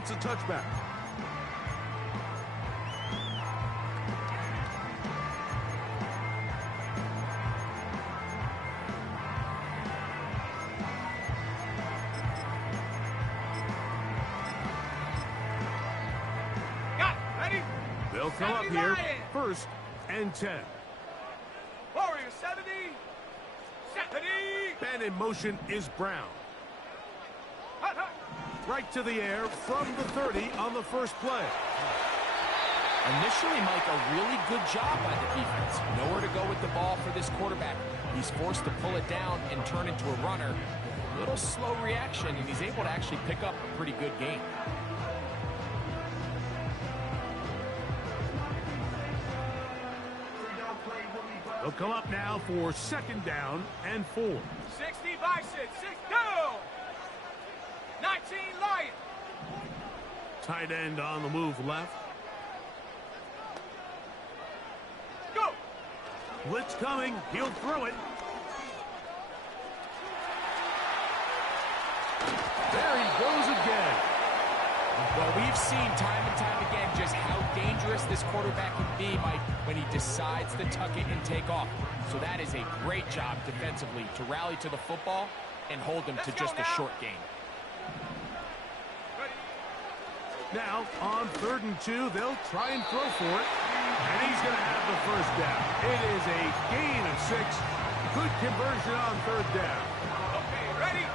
It's a touchback. They'll come up here, 1st and 10. Warrior 70. 70. Man in motion is Brown. Right to the air from the 30 on the first play. Initially, Mike, a really good job by the defense. Nowhere to go with the ball for this quarterback. He's forced to pull it down and turn into a runner. A little slow reaction, and he's able to actually pick up a pretty good game. They'll come up now for 2nd down and 4. 60 Bison. 6 go. 19 Lion. Tight end on the move left. Go. Blitz coming. He'll throw it. There he goes again. Well, we've seen time and time again just how dangerous this quarterback can be, Mike, when he decides to tuck it and take off. So that is a great job defensively to rally to the football and hold him to just a short gain. Now, on 3rd and 2, they'll try and throw for it. And he's going to have the 1st down. It is a gain of 6. Good conversion on 3rd down. Okay, ready?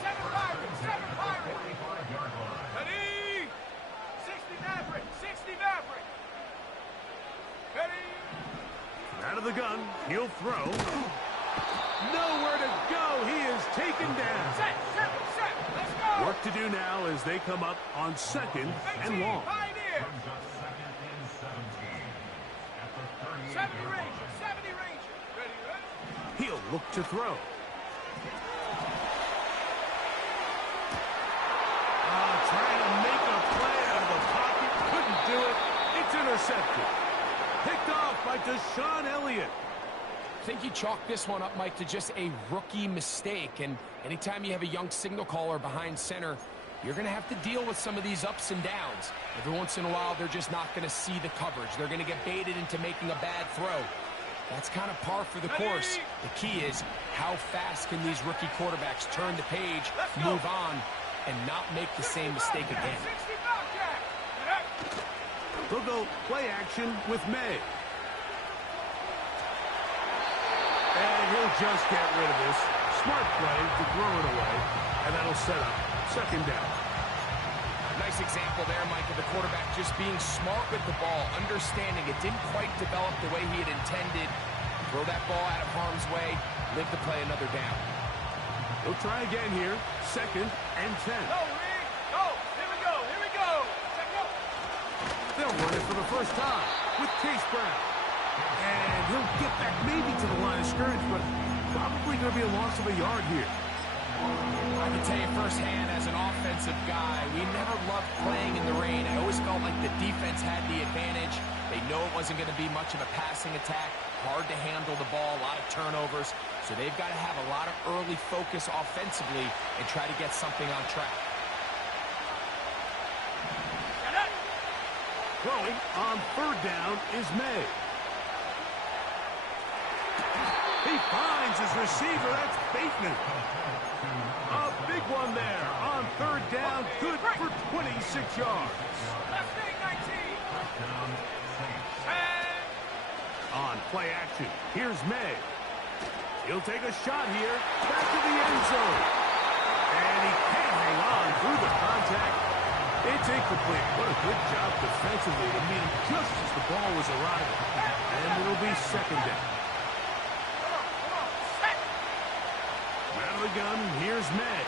7 Pirates. 7 Pirates. Ready? 60 Maverick. 60 Maverick. Ready? Out of the gun. He'll throw. Nowhere to go. He is taken down. Set. Let's go. Work to do now as they come up on 2nd and long. Pioneer. 70 Ranger. 70 Ranger. Ready? He'll look to throw. Trying to make a play out of the pocket. Couldn't do it. It's intercepted. Picked off by Deshaun Elliott. I think you chalk this one up, Mike, to just a rookie mistake. And anytime you have a young signal caller behind center, you're going to have to deal with some of these ups and downs. Every once in a while, they're just not going to see the coverage. They're going to get baited into making a bad throw. That's kind of par for the course. The key is how fast can these rookie quarterbacks turn the page, move on, and not make the same mistake again. They'll go play action with May. And he'll just get rid of this. Smart play to throw it away. And that'll set up 2nd down. Nice example there, Mike, of the quarterback just being smart with the ball, understanding it didn't quite develop the way he had intended. Throw that ball out of harm's way, live to play another down. They'll try again here. 2nd and 10. Go, Rick. Go. Here we go. Check up. They'll run it for the first time with Case Brown. And he'll get back maybe to the line of scrimmage, but probably going to be a loss of a yard here. I can tell you firsthand, as an offensive guy, we never loved playing in the rain. I always felt like the defense had the advantage. They know it wasn't going to be much of a passing attack, hard to handle the ball, a lot of turnovers. So they've got to have a lot of early focus offensively and try to get something on track. Throwing on 3rd down is May. He finds his receiver. That's Bateman. A big one there on 3rd down. Good for 26 yards. On play action, here's May. He'll take a shot here. Back to the end zone. And he can't hang on through the contact. It's incomplete. What a good job defensively to meet him just as the ball was arriving. And it'll be 2nd down. Out of the gun, here's May.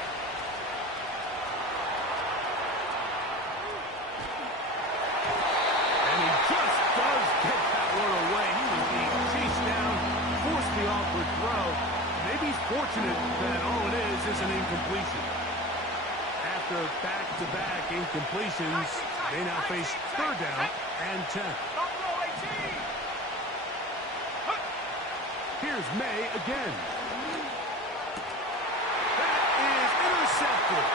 And he just does get that one away. He was being chased down, forced the awkward throw. Maybe he's fortunate that all it is an incompletion. After back-to-back incompletions, they now face 3rd down and 10. Here's May again. That is intercepted.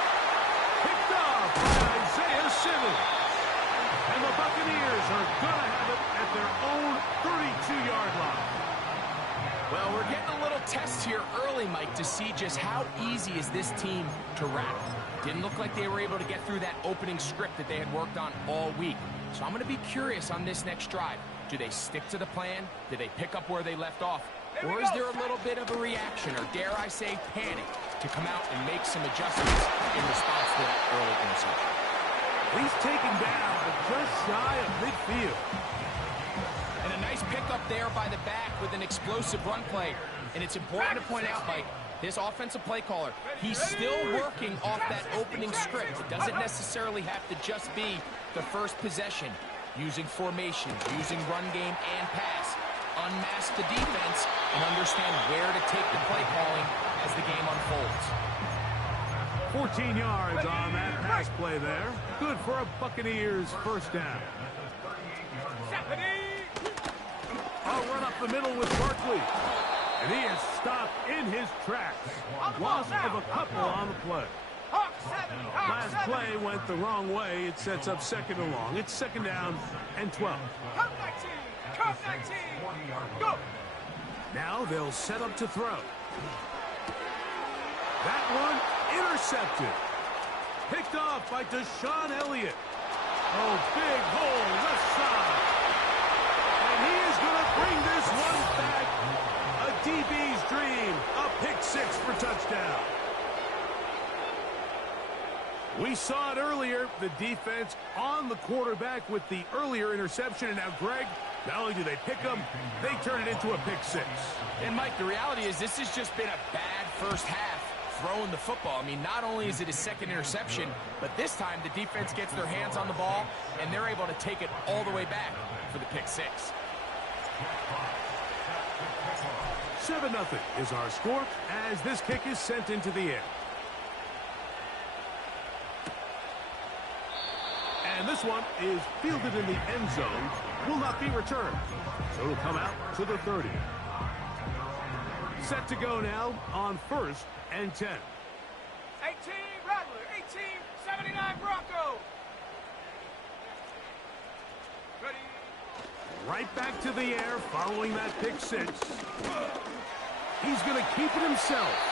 Picked off Simmons. And the Buccaneers are going to have it at their own 32-yard line. Well, we're getting a little test here early, Mike, to see just how easy is this team to rattle. Didn't look like they were able to get through that opening script that they had worked on all week. So I'm going to be curious on this next drive. Do they stick to the plan? Do they pick up where they left off? Or is there a little bit of a reaction, or dare I say panic, to come out and make some adjustments in response to that early interception? He's taken down just shy of midfield. And a nice pickup there by the back with an explosive run play. And it's important to point out, Mike, this offensive play caller, he's still working off that opening script. It doesn't necessarily have to just be the first possession. Using formations, using run game and pass. Unmask the defense and understand where to take the play calling as the game unfolds. 14 yards on that pass play there. Good for a Buccaneers first down. I'll run up the middle with Barkley. And he is stopped in his tracks. Loss of a couple on the play. Last play went the wrong way. It sets up second and long. It's second down and 12. Come 19. Go. Now they'll set up to throw. That one intercepted. Picked off by Deshaun Elliott. Oh, big hole left side. And he is going to bring this one back. A DB's dream. A pick six for touchdown. We saw it earlier, the defense on the quarterback with the earlier interception. And now, Greg, not only do they pick them, they turn it into a pick six. And, Mike, the reality is this has just been a bad first half throwing the football. I mean, not only is it his second interception, but this time the defense gets their hands on the ball, and they're able to take it all the way back for the pick six. 7-0 is our score as this kick is sent into the air. And this one is fielded in the end zone, will not be returned. So it'll come out to the 30. Set to go now on 1st and 10. 18 Rattler, 18, 79 Bronco. Ready. Right back to the air following that pick six. He's going to keep it himself.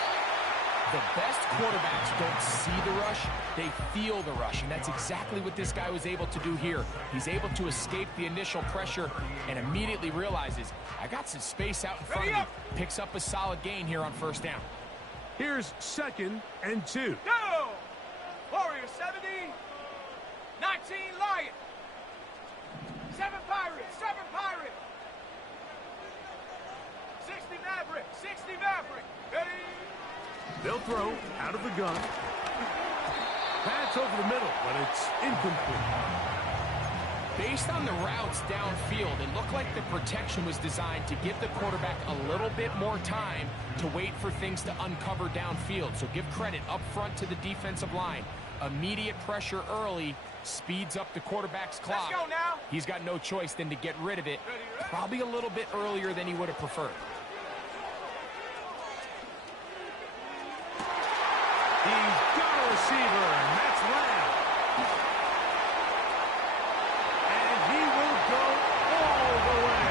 The best quarterbacks don't see the rush, they feel the rush, and that's exactly what this guy was able to do here. He's able to escape the initial pressure and immediately realizes, I got some space out in front of me. Picks up a solid gain here on first down. Here's 2nd and 2. Go! Warrior 70, 19 Lion. 7 Pirate, 7 Pirate. 60 Maverick, 60 Maverick. Ready? They'll throw out of the gun. Pass over the middle, but it's incomplete. Based on the routes downfield, it looked like the protection was designed to give the quarterback a little bit more time to wait for things to uncover downfield. So give credit up front to the defensive line. Immediate pressure early speeds up the quarterback's clock. Let's go now. He's got no choice than to get rid of it, probably a little bit earlier than he would have preferred. He's got a receiver, and that's Lamb. And he will go all the way.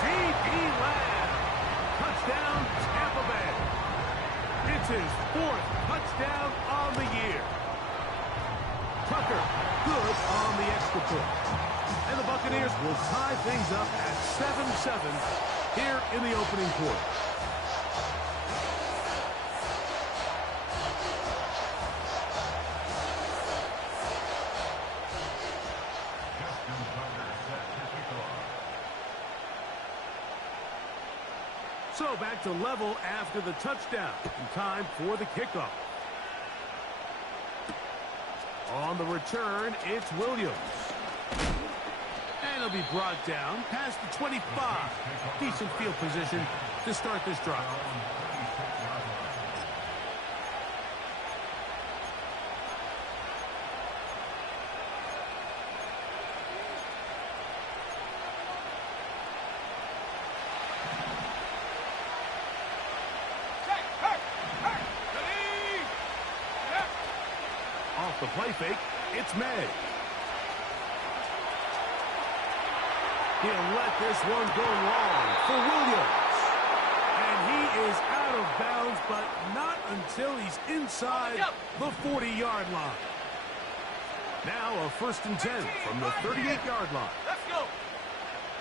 C.D. Lamb. Touchdown, Tampa Bay. It's his 4th touchdown on the year. Tucker, good on the extra point. And the Buccaneers will tie things up at 7-7 here in the opening quarter. So back to level after the touchdown. In time for the kickoff. On the return, it's Williams. And he'll be brought down past the 25. Decent field position to start this drive. The play fake, It's May. He'll let this one go long for Williams. And he is out of bounds, but not until he's inside the 40-yard line. Now a 1st and 10 from the 38-yard line. Let's go.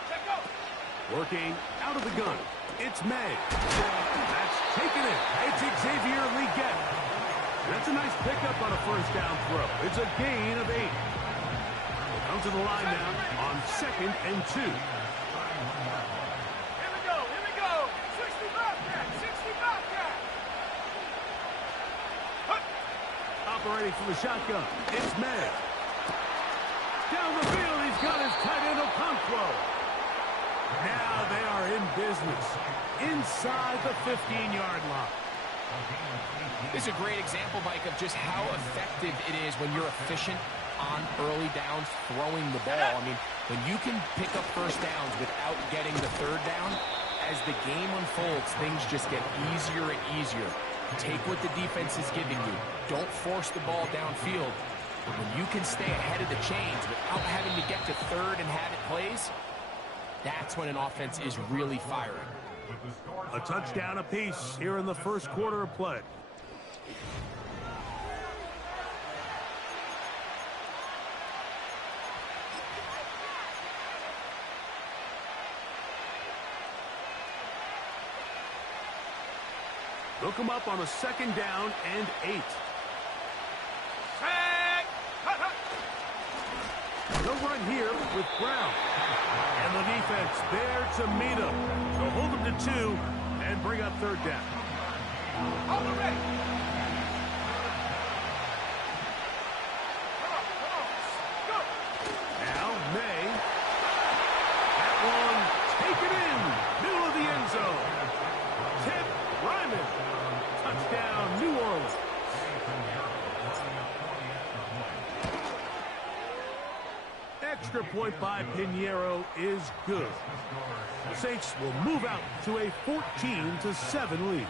Check go. Working out of the gun. It's May. That's taken it. It's Xavier Leggett. That's a nice pickup on a 1st down throw. It's a gain of 8. We'll come to the line now on 2nd and 2. Here we go. Here we go. 60 Bobcat. 60 Bobcat. Operating from the shotgun. It's May. Down the field, he's got his tight end Okonkwo. Now they are in business inside the 15-yard line. This is a great example, Mike, of just how effective it is when you're efficient on early downs throwing the ball. I mean, when you can pick up 1st downs without getting the 3rd down, as the game unfolds, things just get easier and easier. Take what the defense is giving you. Don't force the ball downfield. But when you can stay ahead of the chains without having to get to 3rd and have it plays, that's when an offense is really firing. A touchdown apiece here in the 1st quarter of play. They'll come up on a 2nd down and 8. They'll run here with Brown. And the defense there to meet him. They'll hold him to 2 and bring up 3rd down. All the way. Come on. Go. Now May. That one taken in. Middle of the end zone. Tip Ryman. Touchdown, New Orleans. Extra point by Pinheiro is good. The Saints will move out to a 14-7 lead.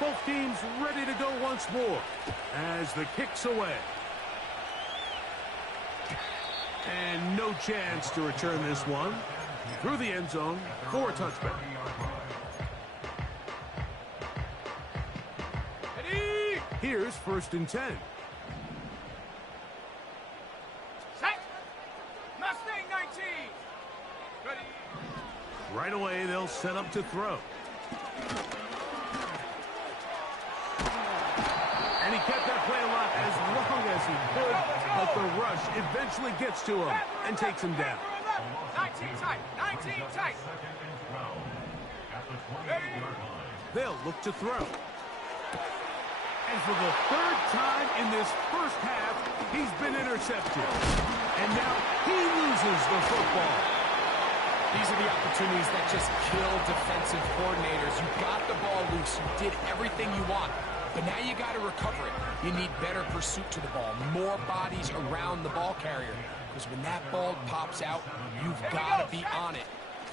Both teams ready to go once more as the kick's away. And no chance to return this one through the end zone for a touchback. Here's 1st and 10. Set. Mustang 19. Ready. Right away, they'll set up to throw. And he kept that play alive as long as he could, but the rush eventually gets to him and takes him down. 19 tight. 19 tight. They'll look to throw. And for the 3rd time in this 1st half, he's been intercepted. And now he loses the football. These are the opportunities that just kill defensive coordinators. You got the ball loose. You did everything you want. But now you got to recover it. You need better pursuit to the ball. More bodies around the ball carrier. Because when that ball pops out, you've got to be on it.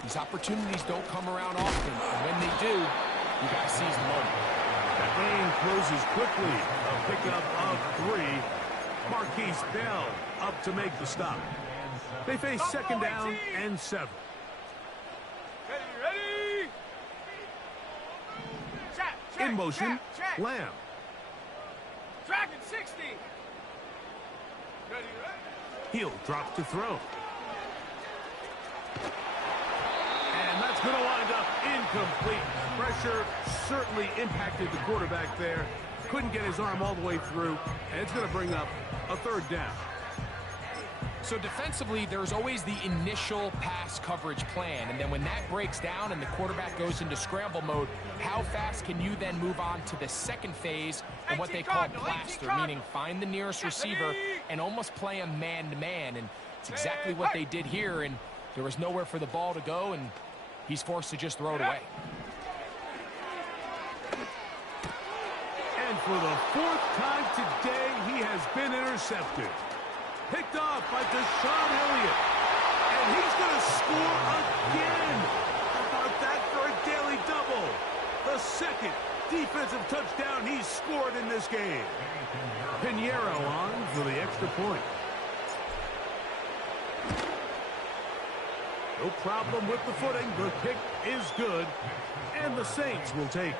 These opportunities don't come around often. And when they do, you got to seize the moment. That lane closes quickly. A pickup of 3. Marquise Bell up to make the stop. They face 2nd down and 7. Ready. Check, In motion, check. Lamb. Dragon 60. Ready. He'll drop to throw. And that's going to wind up incomplete. Pressure certainly impacted the quarterback there. Couldn't get his arm all the way through, and it's going to bring up a 3rd down. So defensively, there's always the initial pass coverage plan, and then when that breaks down and the quarterback goes into scramble mode, how fast can you then move on to the 2nd phase and what they call plaster, meaning find the nearest receiver and almost play him man-to-man, and it's exactly what they did here, and there was nowhere for the ball to go, and he's forced to just throw it away. And for the 4th time today, he has been intercepted. Picked off by Deshaun Elliott. And he's going to score again. How about that for a daily double? The second defensive touchdown he's scored in this game. Pinheiro on for the extra point. No problem with the footing. The kick is good. And the Saints will take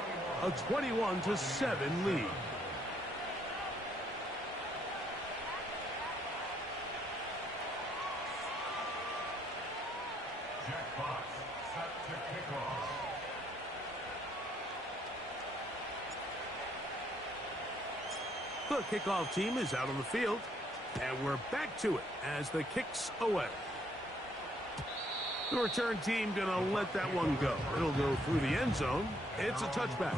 a 21-7 lead. The kickoff team is out on the field, and we're back to it as the kick's away. The return team going to let that one go. It'll go through the end zone. It's a touchback.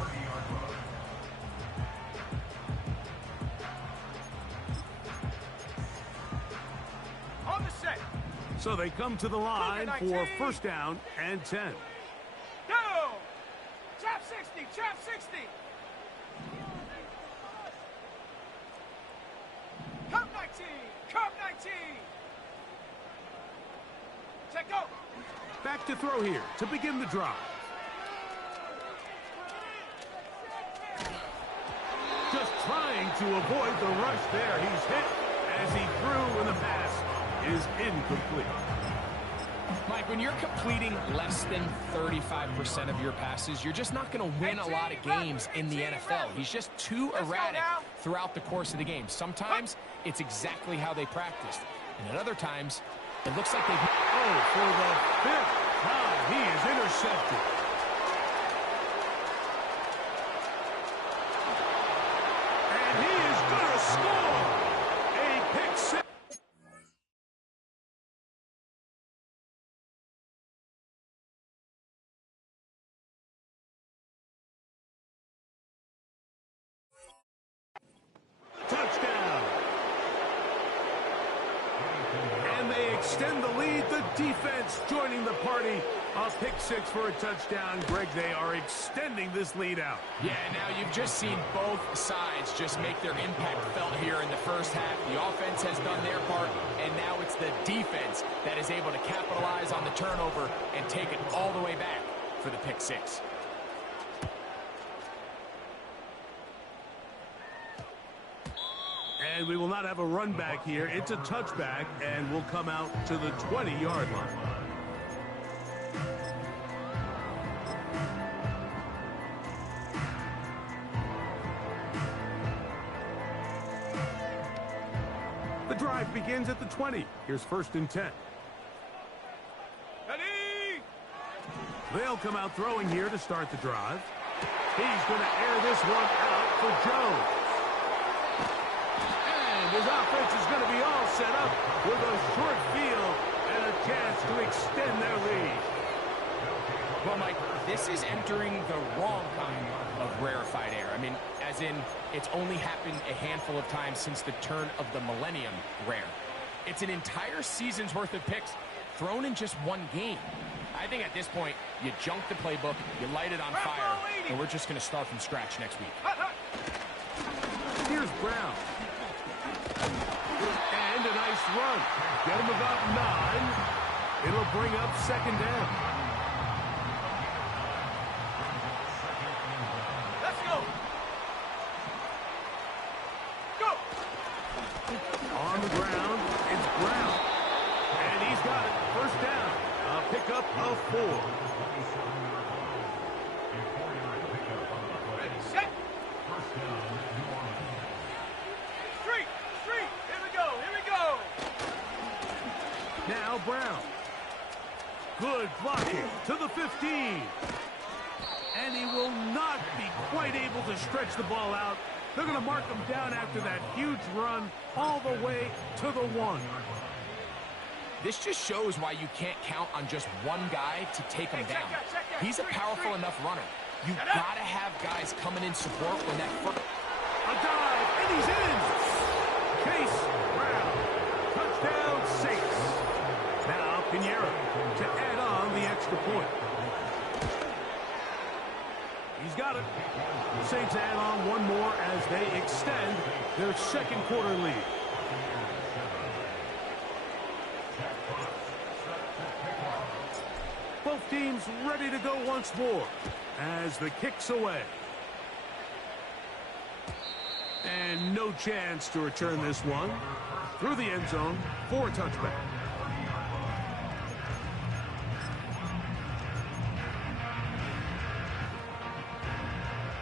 On the set. So they come to the line for first down and 10. Go! Trap 60, trap 60. Curve 19, curve 19. Check go. Back to throw here to begin the drive. Just trying to avoid the rush there. He's hit as he threw, and the pass is incomplete. Mike, when you're completing less than 35% of your passes, you're just not going to win a lot of games in the NFL. He's just too erratic throughout the course of the game. Sometimes it's exactly how they practiced, and at other times it looks like they've... Oh, for the fifth time, he is intercepted. And he is going to score a pick six. Touchdown. And they extend the lead. The defense joining the party. A pick six for a touchdown. Greg, they are extending this lead out. Yeah, now you've just seen both sides just make their impact felt here in the first half. The offense has done their part, and now it's the defense that is able to capitalize on the turnover and take it all the way back for the pick six. And we will not have a run back here. It's a touchback, and we'll come out to the 20-yard line. The drive begins at the 20. Here's first and 10. Ready? They'll come out throwing here to start the drive. He's going to air this one out for Jones. And his offense is going to be all set up with a short field and a chance to extend their lead. Well, Mike, this is entering the wrong kind of rarefied air. I mean, as in, it's only happened a handful of times since the turn of the millennium rare. It's an entire season's worth of picks thrown in just one game. I think at this point, you junk the playbook, you light it on fire, and we're just going to start from scratch next week. Here's Brown. And a nice run. Get him about 9. It'll bring up second down. Let's go. Go. On the ground, it's Brown. And he's got it. First down. A pickup of 4. Ready, set. Street, street. Here we go, here we go. Now Brown. Good blocking to the 15. And he will not be quite able to stretch the ball out. They're going to mark him down after that huge run all the way to the 1. This just shows why you can't count on just one guy to take him down. He's a powerful enough runner. You gotta have guys coming in support when that first... A dive, and he's in! Chase Brown. Touchdown, Saints. Now Pinheiro to add on the extra point. He's got it. The Saints add on one more as they extend their second quarter lead. Both teams ready to go once more as the kick's away. And no chance to return this one. Through the end zone for a touchback.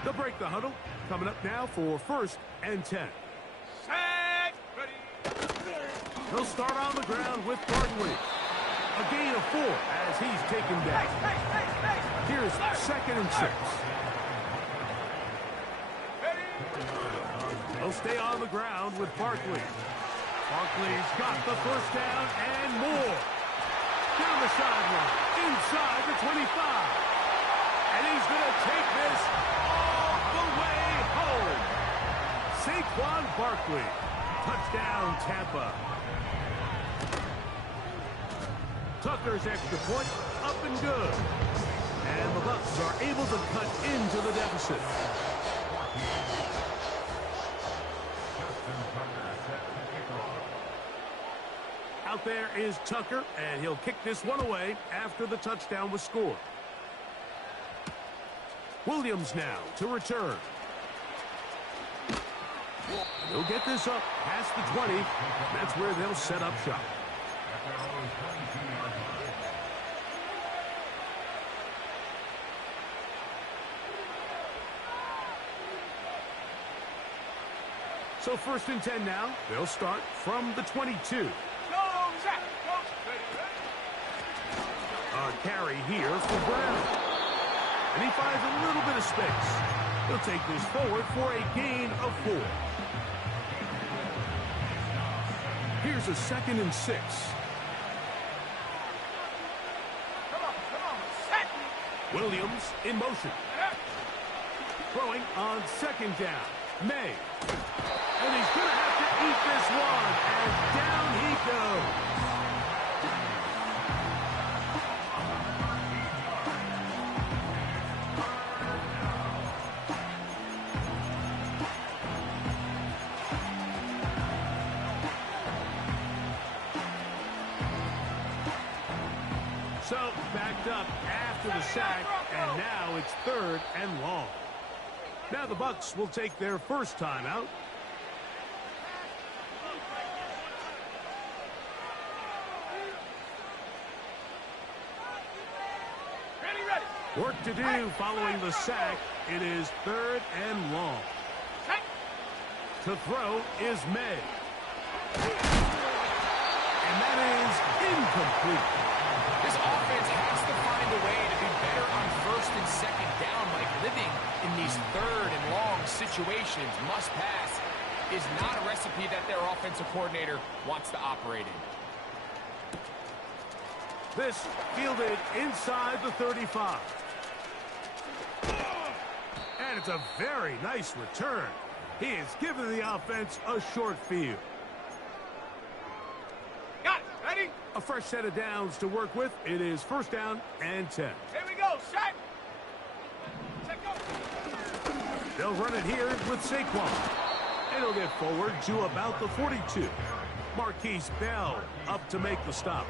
They'll break the huddle. Coming up now for 1st and 10. Set. Ready. They'll start on the ground with Barkley. A gain of 4 as he's taken down. Here's 2nd and 6. They'll stay on the ground with Barkley. Barkley's got the 1st down and more. Down the sideline, inside the 25. And he's going to take this all the way home. Saquon Barkley. Touchdown, Tampa. Tucker's extra point, up and good. And the Bucs are able to cut into the deficit. Out there is Tucker, and he'll kick this one away after the touchdown was scored. Williams now to return. He'll get this up past the 20. That's where they'll set up shop. So 1st and 10 now. They'll start from the 22. A carry here for Brown. And he finds a little bit of space. He'll take this forward for a gain of 4. Here's a 2nd and 6. Come on, set. Williams in motion. Throwing on 2nd down. May. And he's going to have to eat this one. And down he goes. So, backed up after the sack, and now it's 3rd and long. Now the Bucs will take their 1st timeout. Ready. Work to do following the sack. It is 3rd and long. To throw is May. And that is incomplete. This offense has to find a way to be better on 1st and 2nd down, Mike. Living in these 3rd and long situations, must pass, is not a recipe that their offensive coordinator wants to operate in. This fielded inside the 35. And it's a very nice return. He has given the offense a short field. Got it. Ready? A fresh set of downs to work with. It is 1st down and 10. Here we go. Set. Set, go. They'll run it here with Saquon. And he'll get forward to about the 42. Marquise Bell up to make the stop.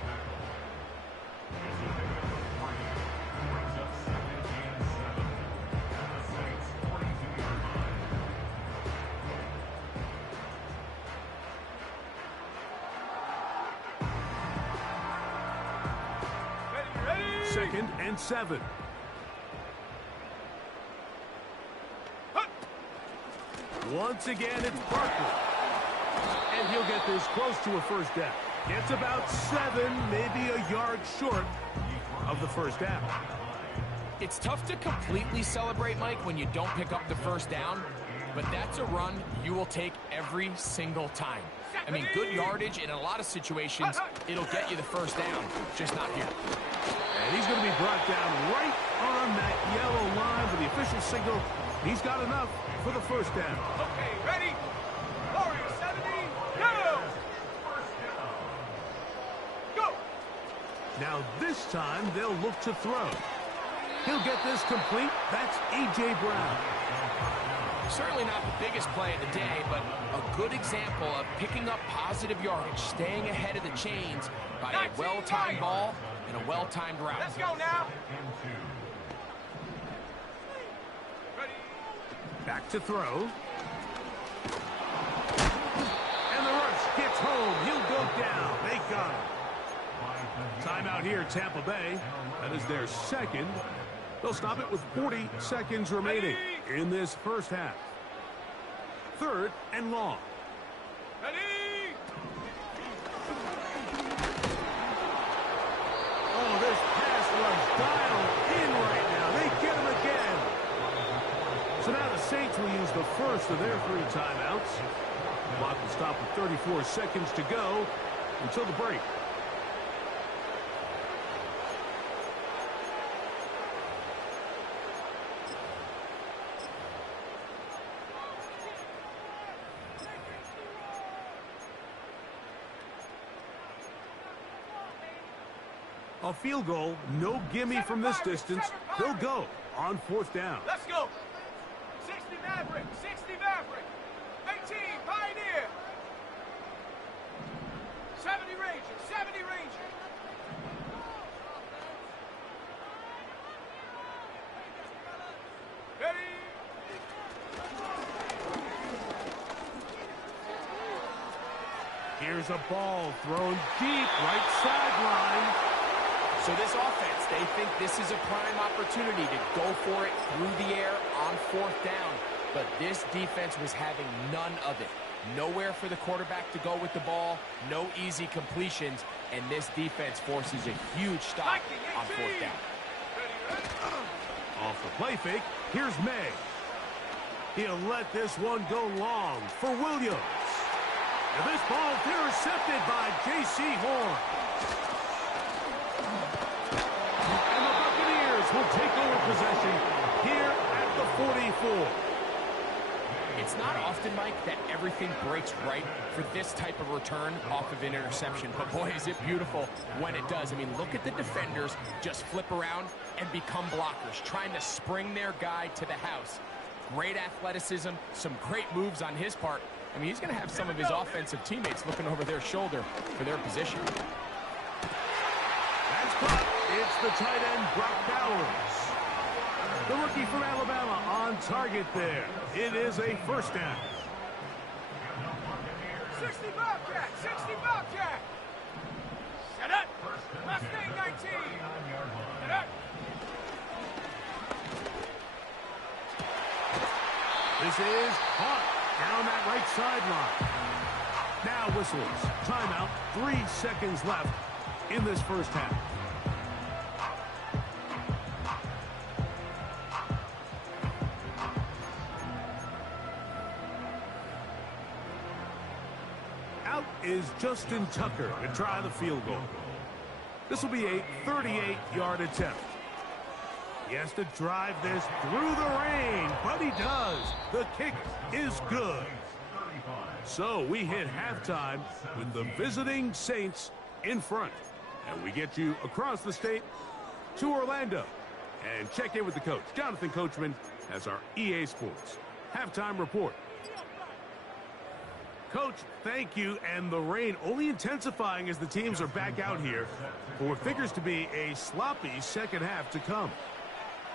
Ready. 2nd and 7. Once again, it's Barkley. And he'll get this close to a 1st down. It's about 7, maybe a yard short of the 1st down. It's tough to completely celebrate, Mike, when you don't pick up the 1st down, but that's a run you will take every single time. I mean, good yardage in a lot of situations, it'll get you the 1st down, just not here. And he's going to be brought down right on that yellow line for the official signal. He's got enough for the 1st down. Okay, ready? Warrior 70, go! Go! Now this time they'll look to throw. He'll get this complete. That's A.J. Brown. Certainly not the biggest play of the day, but a good example of picking up positive yardage, staying ahead of the chains by a well-timed ball and a well-timed route. Let's go now. Back to throw. And the rush gets home. He'll go down. They got him. Timeout here, Tampa Bay. That is their second. They'll stop it with 40 seconds remaining in this first half. 3rd and long. Ready? Oh, this pass rush dialed in right now. They get him again. So now the Saints will use the first of their 3 timeouts. Clock will stop with 34 seconds to go until the break. A field goal, no gimme from this distance. He'll go on 4th down. Let's go. 60 Maverick. 60 Maverick. 18 Pioneer. 70 Ranger. 70 Ranger. Ready? Here's a ball thrown deep right sideline. So this offense, they think this is a prime opportunity to go for it through the air on 4th down. But this defense was having none of it. Nowhere for the quarterback to go with the ball, no easy completions, and this defense forces a huge stop on 4th down. Off the play fake, here's May. He'll let this one go long for Williams. And this ball intercepted by J.C. Horn. And the Buccaneers will take over possession here at the 44. It's not often, Mike, that everything breaks right for this type of return off of an interception. But, boy, is it beautiful when it does. I mean, look at the defenders just flip around and become blockers, trying to spring their guy to the house. Great athleticism, some great moves on his part. I mean, he's going to have some of his offensive teammates looking over their shoulder for their position. That's caught. It's the tight end, Brock Bowers. The rookie from Alabama on target there. It is a first down. 60 Bobcat. 60 Bobcat. Set up. Mustang 19. Set up. This is caught down that right sideline. Now whistles. Timeout. 3 seconds left in this first half. Out is Justin Tucker to try the field goal. This will be a 38-yard attempt. He has to drive this through the rain, but he does. The kick is good. So we hit halftime with the visiting Saints in front. And we get you across the state to Orlando. And check in with the coach. Jonathan Coachman has our EA Sports halftime report. Coach, thank you. And the rain only intensifying as the teams are back out here for what figures to be a sloppy second half to come.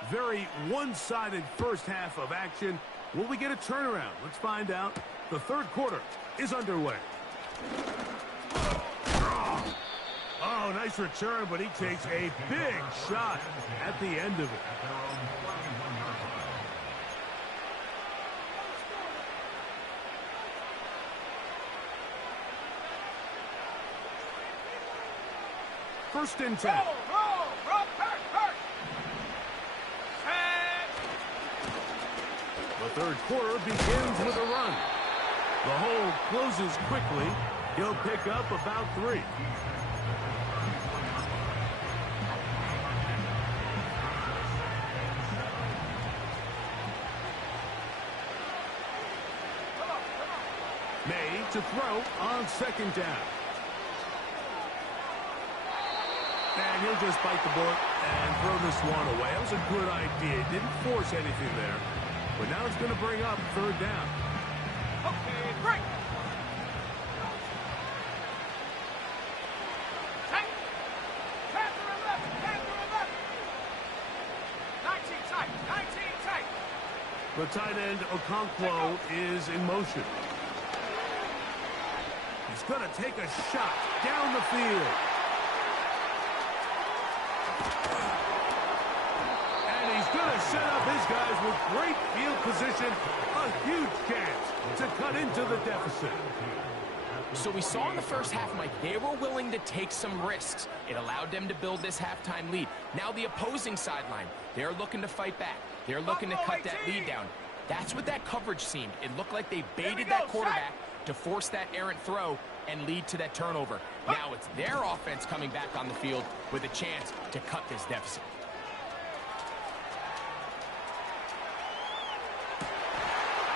Very one-sided first half of action. Will we get a turnaround? Let's find out. The third quarter is underway. Oh, nice return, but he takes a big shot at the end of it. First and 10. Roll, hurt. The third quarter begins with a run. The hole closes quickly. He'll pick up about 3. May to throw on second down. And he'll just bite the bullet and throw this one away. That was a good idea. Didn't force anything there. But now it's going to bring up third down. Okay, break. Tight. Panther 11. 19 tight. The tight end, Okonkwo, is in motion. He's going to take a shot down the field. And he's going to set up his guys with great field position. A huge chance to cut into the deficit. So we saw in the first half, Mike, they were willing to take some risks. It allowed them to build this halftime lead. Now the opposing sideline, they're looking to fight back. They're looking to cut that lead down. That's what that coverage seemed. It looked like they baited that quarterback to force that errant throw and lead to that turnover. Now it's their offense coming back on the field with a chance to cut this deficit.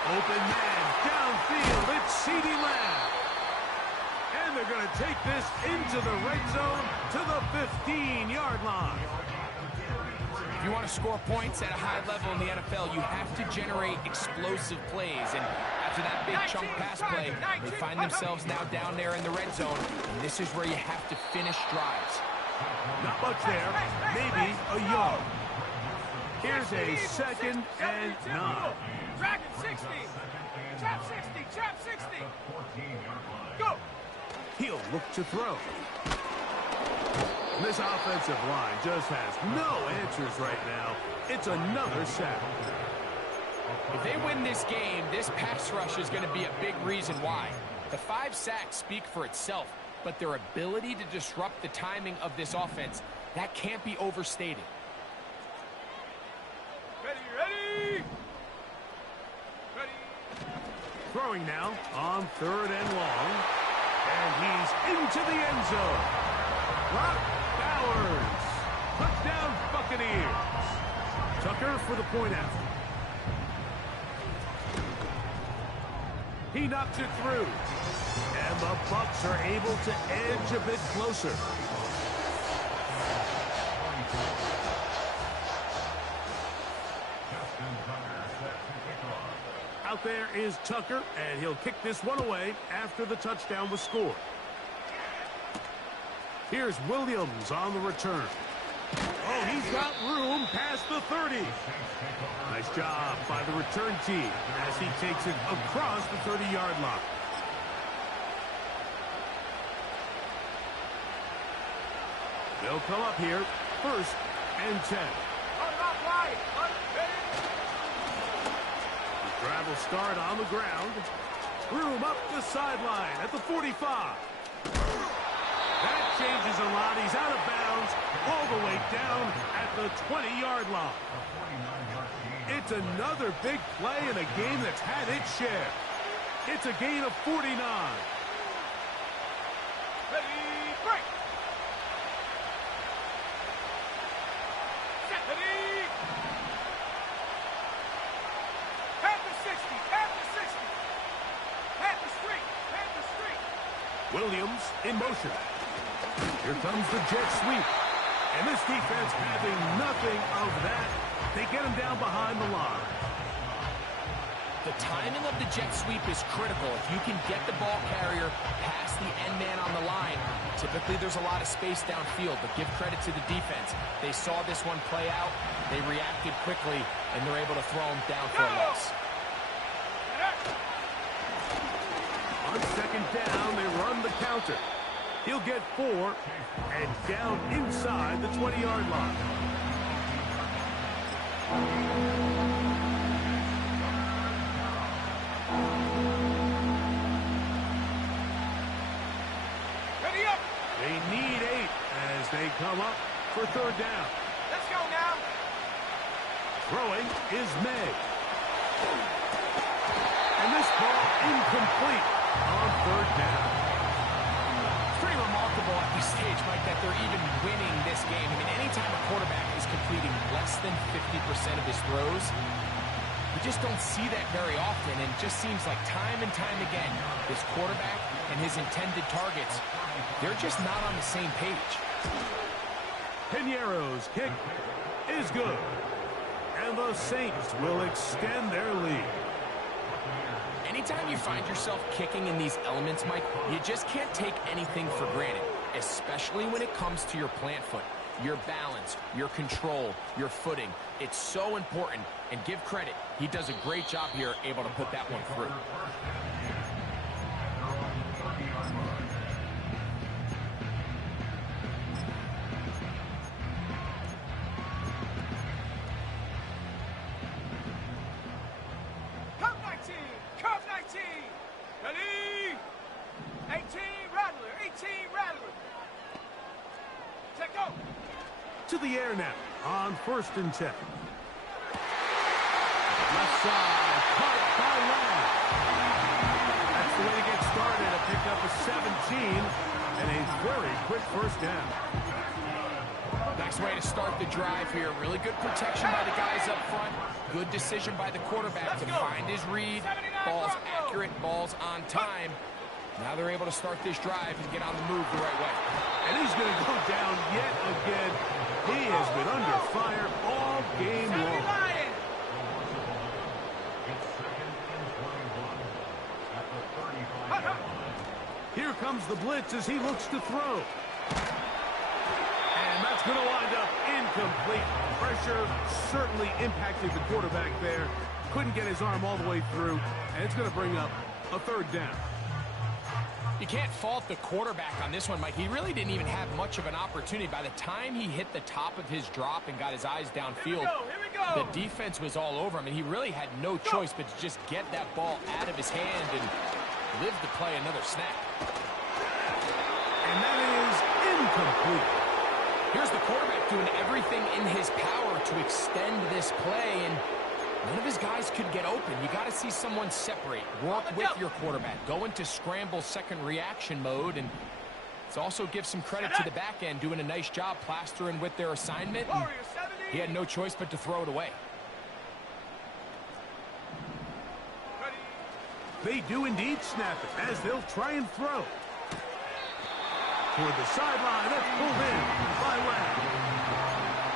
Open man, downfield, it's CeeDee Lamb. And they're going to take this into the red zone to the 15-yard line. If you want to score points at a high level in the NFL, you have to generate explosive plays. And after that big chunk pass play, they find themselves now down there in the red zone. And this is where you have to finish drives. Not much there, maybe a yard. Here's a 2nd and 9. Dragon 60. Trap 60. Trap 60. Go. He'll look to throw. This offensive line just has no answers right now. It's another sack. If they win this game, this pass rush is going to be a big reason why. The 5 sacks speak for itself, but their ability to disrupt the timing of this offense, that can't be overstated. Ready. Throwing now on 3rd and long. And he's into the end zone. Brock Bowers. Touchdown Buccaneers. Tucker for the point after. He knocks it through. And the Bucs are able to edge a bit closer. Out there is Tucker, and he'll kick this one away after the touchdown was scored. Here's Williams on the return. Oh, he's got room past the 30. Nice job by the return team as he takes it across the 30-yard line. They'll come up here, 1st and 10. Drive will start on the ground. Room up the sideline at the 45. That changes a lot. He's out of bounds all the way down at the 20-yard line. It's another big play in a game that's had its share. It's a gain of 49. Ready, break. Ready. Williams in motion. Here comes the jet sweep. And this defense having nothing of that. They get him down behind the line. The timing of the jet sweep is critical. If you can get the ball carrier past the end man on the line, typically there's a lot of space downfield, but give credit to the defense. They saw this one play out, they reacted quickly, and they're able to throw him down for a loss. On 2nd down, they run the counter. He'll get 4 and down inside the 20-yard line. Ready up. They need 8 as they come up for 3rd down. Let's go now. Throwing is May. And this ball incomplete on 3rd down. It's pretty remarkable at this stage, Mike, that they're even winning this game. I mean, anytime a quarterback is completing less than 50% of his throws, you just don't see that very often, and it just seems like time and time again, this quarterback and his intended targets, they're just not on the same page. Piñeiro's kick is good. And the Saints will extend their lead. Anytime you find yourself kicking in these elements, Mike, you just can't take anything for granted, especially when it comes to your plant foot. your balance, your control, your footing. It's so important, and give credit. He does a great job here, able to put that one through. Curve 19. Ready? 18, Rattler. 18, Rattler. Check go. To the air now on 1st and 10. Left side, caught by Lamb. That's the way to get started. A pickup of 17 and a very quick first down. Nice way to start the drive here. Really good protection by the guys up front. Good decision by the quarterback to find his read. Ball's accurate, ball's on time. Now they're able to start this drive and get on the move the right way. And he's going to go down yet again. He has been under fire all game long. Here comes the blitz as he looks to throw. And that's going to wind up incomplete. Pressure certainly impacted the quarterback there. Couldn't get his arm all the way through. And it's going to bring up a 3rd down. You can't fault the quarterback on this one, Mike. He really didn't even have much of an opportunity. By the time he hit the top of his drop and got his eyes downfield, the defense was all over him, and he really had no choice but to just get that ball out of his hand and live to play another snap. And that is incomplete. Here's the quarterback doing everything in his power to extend this play, and none of his guys could get open. You got to see someone separate, work with your quarterback, go into scramble second reaction mode, and it's also give some credit to the back end doing a nice job plastering with their assignment. He had no choice but to throw it away. They do indeed snap it as they'll try and throw. Toward the sideline, that's pulled in by Lamb.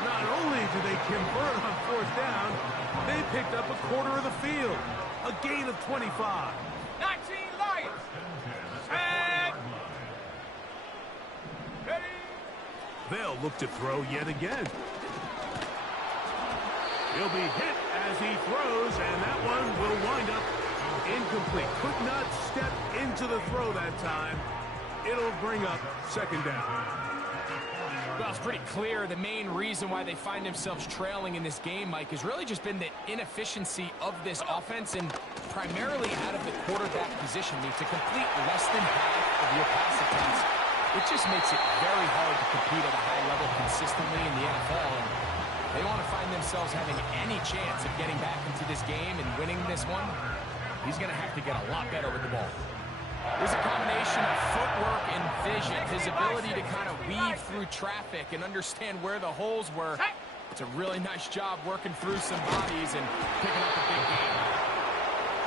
Not only do they convert on 4th down, they picked up a quarter of the field. A gain of 25. 19 Lions. Set. Ready. They'll look to throw yet again. He'll be hit as he throws, and that one will wind up incomplete. Could not step into the throw that time. It'll bring up 2nd down. Well, it's pretty clear the main reason why they find themselves trailing in this game, Mike, has really just been the inefficiency of this offense and primarily out of the quarterback position. I mean, to complete less than half of your pass attempts, it just makes it very hard to compete at a high level consistently in the NFL. And they want to find themselves having any chance of getting back into this game and winning this one. He's going to have to get a lot better with the ball. There's a combination of footwork and vision, his ability to kind of weave through traffic and understand where the holes were. It's a really nice job working through some bodies and picking up a big game.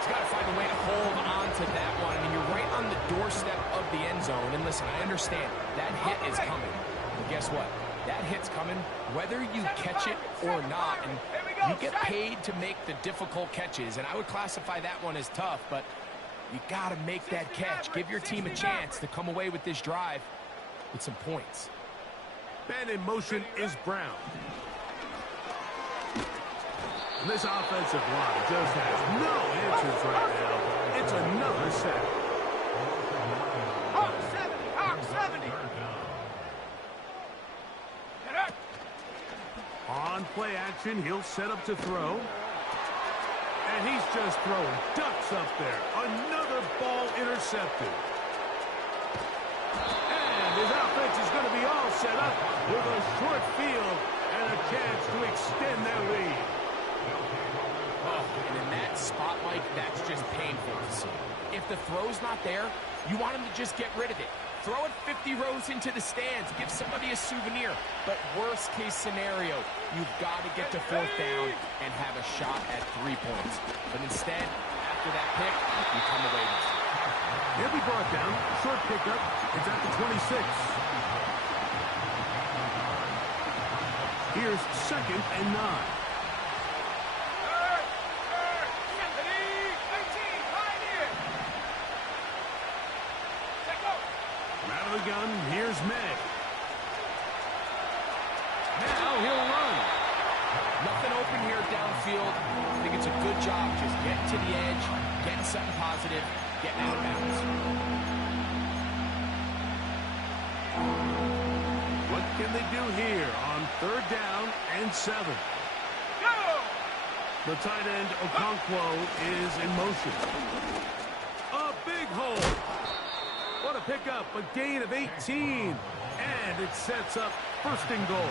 He's got to find a way to hold on to that one. I mean, you're right on the doorstep of the end zone. And listen, I understand that hit is coming. But guess what? That hit's coming whether you catch it or not. And you get paid to make the difficult catches. And I would classify that one as tough, but you got to make that catch. Give your team a chance to come away with this drive with some points. Man in motion is Brown. And this offensive line just has no answers right now. It's another sack. Hawk 70. Hawk 70. On play action, he'll set up to throw. And he's just throwing ducks up there. Another ball intercepted. And his offense is going to be all set up with a short field and a chance to extend their lead. Oh, and in that spot, Mike, that's just painful to see. If the throw's not there, you want him to just get rid of it. Throw it 50 rows into the stands. Give somebody a souvenir. But worst case scenario, you've got to get to 4th down and have a shot at 3 points. But instead, after that pick, you come away with it. He'll be brought down. Short pickup. It's at the 26. Here's 2nd and 9. Out of the gun, here's May. job just getting to the edge, getting something positive, getting out of bounds. What can they do here on 3rd down and 7? Go! The tight end, Okonkwo, is in motion. A big hole. What a pickup, a gain of 18. And it sets up 1st and goal.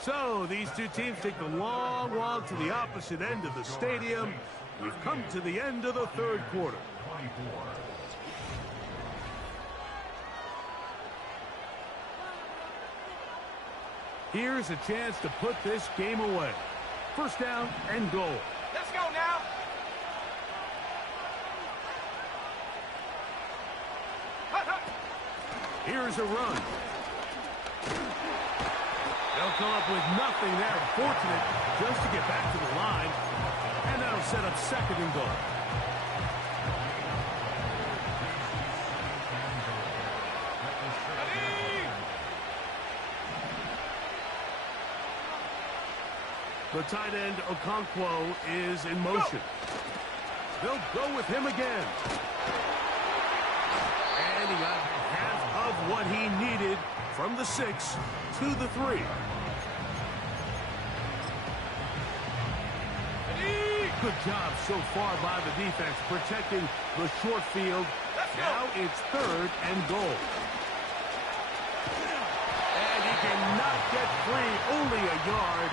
So these two teams take the long walk to the opposite end of the stadium. We've come to the end of the 3rd quarter. Here's a chance to put this game away. 1st down and goal. Let's go now. Here's a run. They'll come up with nothing there. Fortunate just to get back to the line. And that'll set up 2nd and goal. The tight end, Okonkwo, is in motion. They'll go with him again. And he got half of what he needed from the 6 to the 3. Good job so far by the defense protecting the short field. Now it's 3rd and goal. And he cannot get free. Only a yard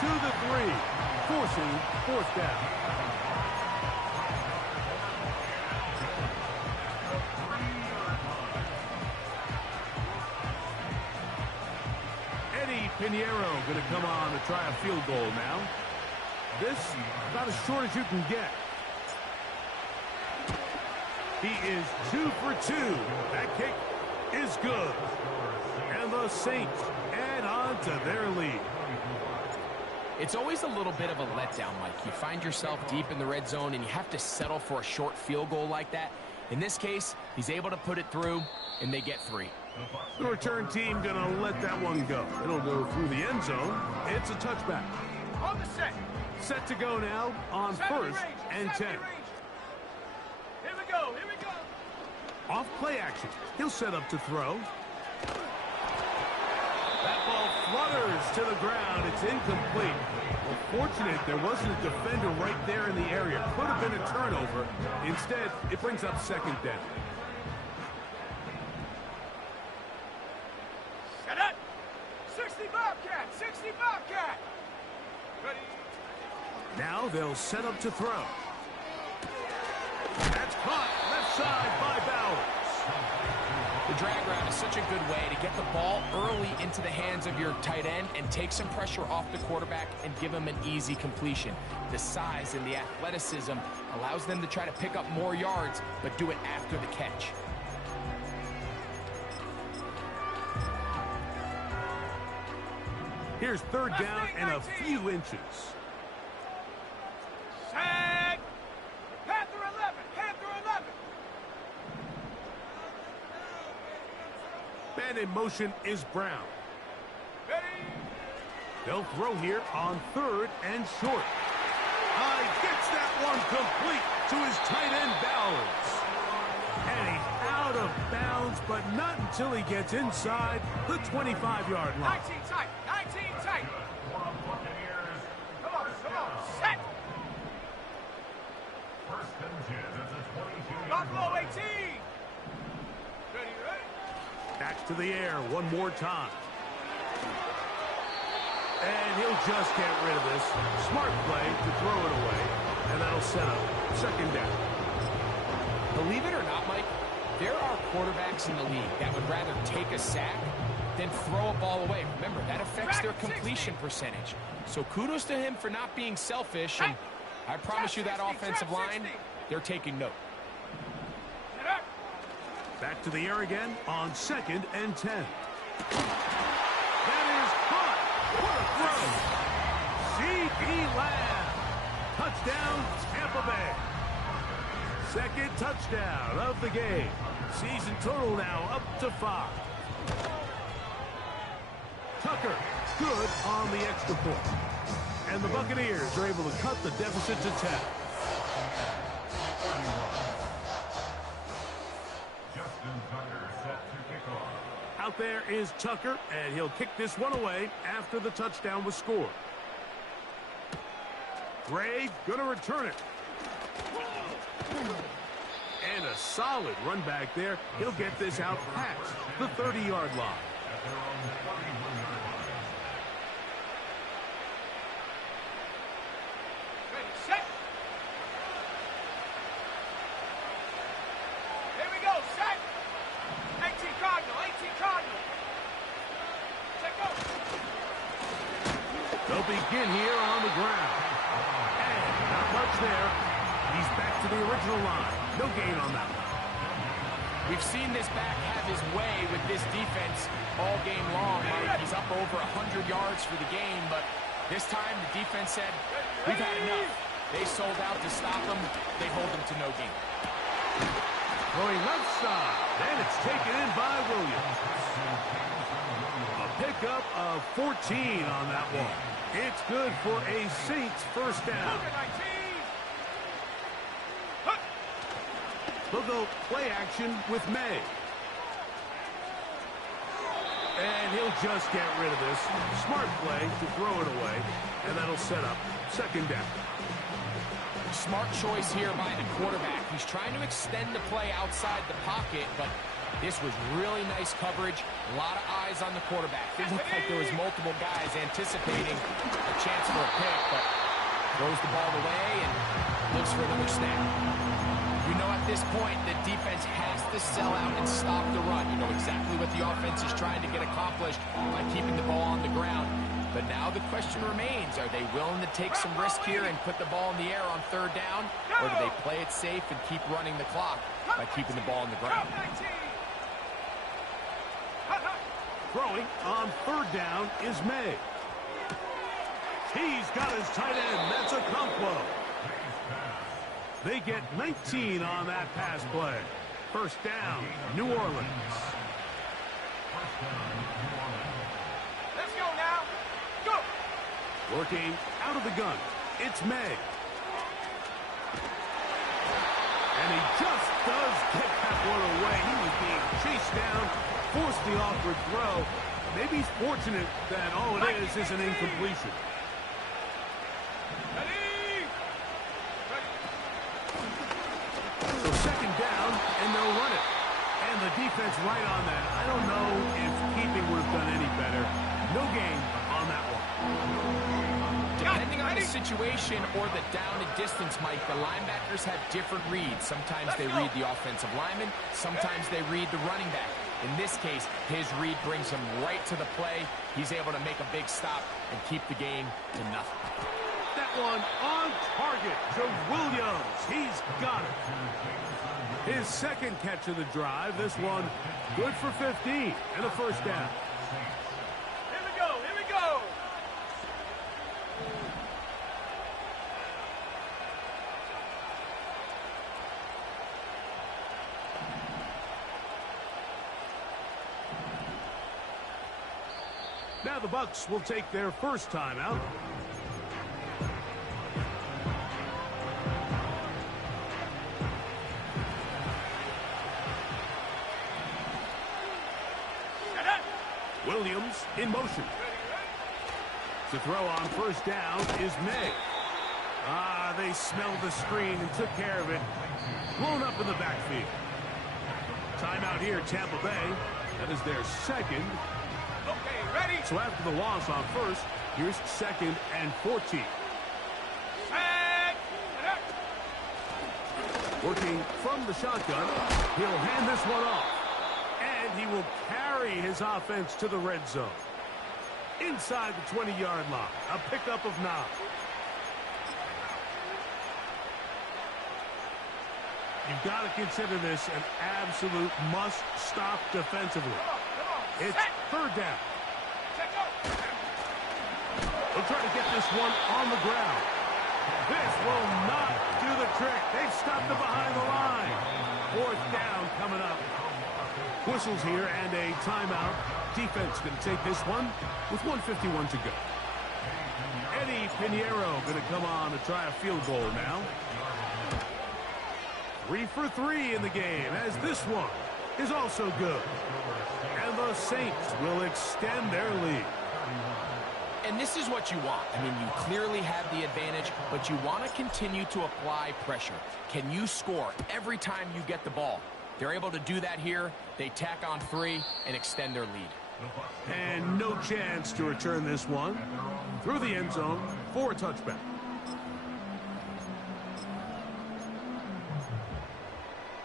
to the 3, forcing 4th down. Eddie Pinheiro going to come on to try a field goal now. This about as short as you can get. He is 2 for 2. That kick is good. And the Saints add on to their lead. It's always a little bit of a letdown, Mike. You find yourself deep in the red zone and you have to settle for a short field goal like that. In this case, he's able to put it through, and they get 3. The return team going to let that one go. It'll go through the end zone. It's a touchback. On the set. Set to go now on 1st and 10. Here we go. Here we go. Off play action. He'll set up to throw. That ball flutters to the ground. It's incomplete. Well, fortunate there wasn't a defender right there in the area. Could have been a turnover. Instead, it brings up 2nd down. Set up. 60 Bobcat. 60 Bobcat. Ready. Now they'll set up to throw. That's caught left side by Bowers. The drag route is such a good way to get the ball early into the hands of your tight end and take some pressure off the quarterback and give him an easy completion. The size and the athleticism allows them to try to pick up more yards, but do it after the catch. Here's 3rd down and a few inches. Set. Panther 11. Panther 11. Man in motion is Brown. Ready. They'll throw here on 3rd and short. Gets that one complete to his tight end, Bowers. And he's out of bounds, but not until he gets inside the 25-yard line. 19 tight. 19 tight. Come on. Set. Buffalo 18. Ready. Back to the air one more time. And he'll just get rid of this. Smart play to throw it away. And that'll set up 2nd down. Believe it or not, Mike, there are quarterbacks in the league that would rather take a sack than throw a ball away. Remember, that affects their completion percentage. So kudos to him for not being selfish. And I promise you that offensive line, they're taking note. Back to the air again on 2nd and 10. That is caught. What a throw. C.D. Lamb. Touchdown, Tampa Bay. Second touchdown of the game. Season total now up to 5. Tucker, good on the extra point. And the Buccaneers are able to cut the deficit to 10. Out there is Tucker, and he'll kick this one away after the touchdown was scored. Gray gonna return it. And a solid run back there. He'll get this out past the 30-yard line. Ready, set. Here we go, set. 18 Cardinal, 18 Cardinal. Check go. They'll begin here on the ground. And not much there. He's back to the original line. No gain on that one. We've seen this back have his way with this defense all game long. Mike. He's up over 100 yards for the game, but this time the defense said, we've had enough. They sold out to stop him. They hold him to no gain. Going left side, and it's taken in by Williams. A pickup of 14 on that one. It's good for a Saints first down. They'll go play action with May. And he'll just get rid of this. Smart play to throw it away, and that'll set up second down. Smart choice here by the quarterback. He's trying to extend the play outside the pocket, but this was really nice coverage. A lot of eyes on the quarterback. It looked like there was multiple guys anticipating a chance for a pick, but throws the ball away and looks for another snap. You know at this point the defense has to sell out and stop the run. You know exactly what the offense is trying to get accomplished by keeping the ball on the ground. But now the question remains, are they willing to take some risk here and put the ball in the air on third down? Or do they play it safe and keep running the clock by keeping the ball on the ground? Throwing on third down is May. He's got his tight end. That's a combo. They get 19 on that pass play. First down, New Orleans. Let's go now. Go. Working out of the gun. It's May. And he just does get that one away. He was being chased down, forced the awkward throw. Maybe he's fortunate that all it is an incompletion. So second down, and they'll run it. And the defense right on that. I don't know if keeping would have done any better. No gain on that one. Depending on the situation or the down and distance, Mike, the linebackers have different reads. Sometimes they read the offensive lineman. Sometimes they read the running back. In this case, his read brings him right to the play. He's able to make a big stop and keep the game to nothing. That one on target to Williams. He's got it. His second catch of the drive. This one good for 15 and a first down. Here we go. Here we go. Now the Bucs will take their first time out. Williams in motion. To throw on first down is May. They smelled the screen and took care of it. Blown up in the backfield. Timeout here, Tampa Bay. That is their second. Okay, ready? So after the loss on first, here's second and 14. Working from the shotgun, he'll hand this one off. And he will carry his offense to the red zone. Inside the 20-yard line, a pickup of 9. You've got to consider this an absolute must-stop defensively. It's third down. They'll try to get this one on the ground. This will not do the trick. They've stopped it behind the line. Fourth down coming up. Whistles here and a timeout. Defense going to take this one with 1:51 to go. Eddie Pinheiro going to come on to try a field goal now. 3 for 3 in the game, as this one is also good. And the Saints will extend their lead. And this is what you want. I mean, you clearly have the advantage, but you want to continue to apply pressure. Can you score every time you get the ball? They're able to do that here. They tack on 3 and extend their lead. And no chance to return this one through the end zone for a touchback.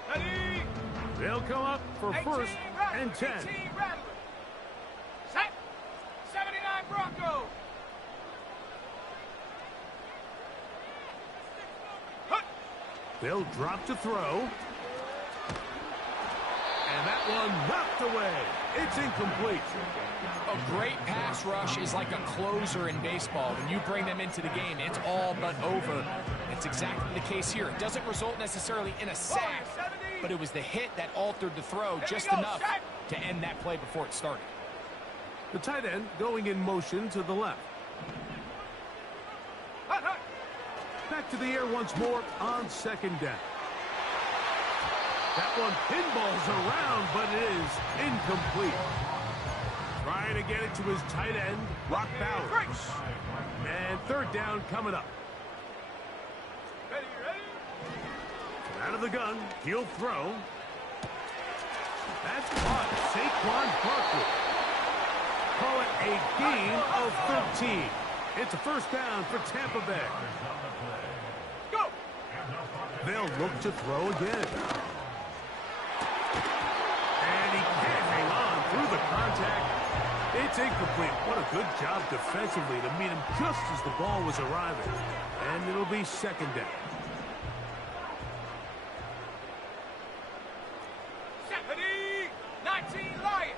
Ready? They'll come up for 1st and 10. 18 Rattler. Set. 79 Broncos. Hut. They'll drop to throw. And that one knocked away. It's incomplete. A great pass rush is like a closer in baseball. When you bring them into the game, it's all but over. It's exactly the case here. It doesn't result necessarily in a sack, but it was the hit that altered the throw just enough to end that play before it started. The tight end going in motion to the left. Hut, hut. Back to the air once more on 2nd down. That one pinballs around, but it is incomplete. Trying to get it to his tight end, Rock Bowers. And 3rd down coming up. Ready, ready? Out of the gun, he'll throw. That's caught. Saquon Barkley. Call it a gain of 13. It's a 1st down for Tampa Bay. Go! They'll look to throw again. And he can't hang on through the contact. It's incomplete. What a good job defensively to meet him just as the ball was arriving. And it'll be 2nd down. Ready? 19 Lions.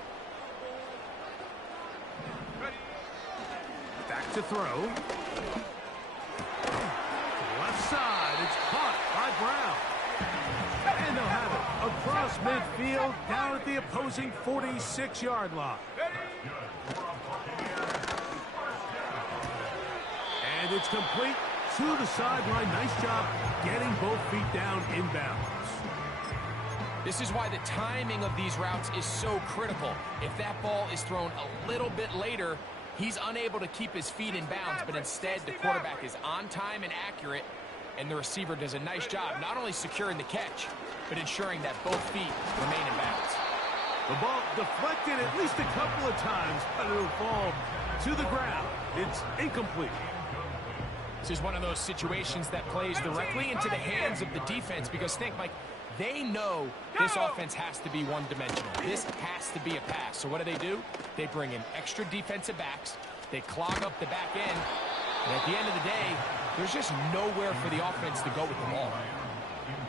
Ready? Back to throw. Left side. It's caught by Brown. And they'll have it across midfield down at the opposing 46-yard line. Ready? And it's complete to the sideline. Nice job getting both feet down inbounds. This is why the timing of these routes is so critical. If that ball is thrown a little bit later, he's unable to keep his feet in bounds, but instead the quarterback is on time and accurate, and the receiver does a nice job not only securing the catch, but ensuring that both feet remain in bounds. The ball deflected at least a couple of times, but it'll fall to the ground. It's incomplete. This is one of those situations that plays directly into the hands of the defense because think, Mike, they know this offense has to be one-dimensional. This has to be a pass. So what do? They bring in extra defensive backs. They clog up the back end. And at the end of the day, there's just nowhere for the offense to go with the ball.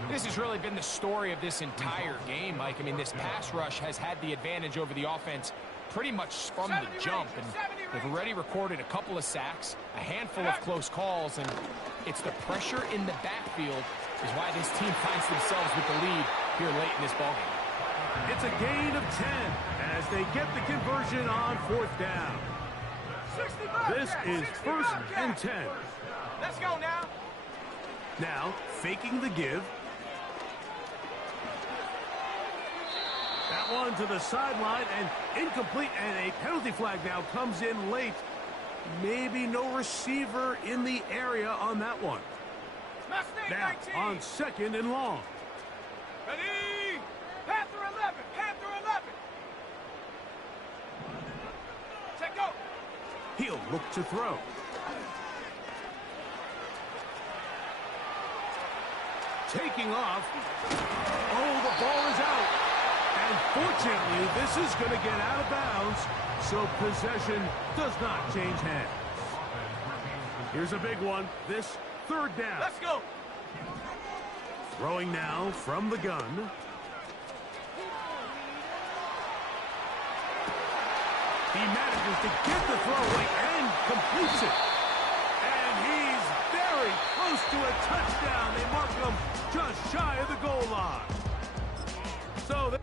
This has really been the story of this entire game, Mike. I mean, this pass rush has had the advantage over the offense pretty much from the jump. And they've already recorded a couple of sacks, a handful of close calls, and it's the pressure in the backfield is why this team finds themselves with the lead here late in this ballgame. It's a gain of 10 as they get the conversion on 4th down. This is 1st and 10. Let's go now. Now, faking the give. That one to the sideline and incomplete, and a penalty flag now comes in late. Maybe no receiver in the area on that one. Now, on 2nd and long. Ready? Panther 11. Panther 11. Check go. He'll look to throw. Taking off. Oh, the ball is out. And fortunately, this is going to get out of bounds, so possession does not change hands. Here's a big one. This 3rd down. Let's go. Throwing now from the gun. He manages to get the throw away and completes it. And he's very close close to a touchdown. They mark them just shy of the goal line. So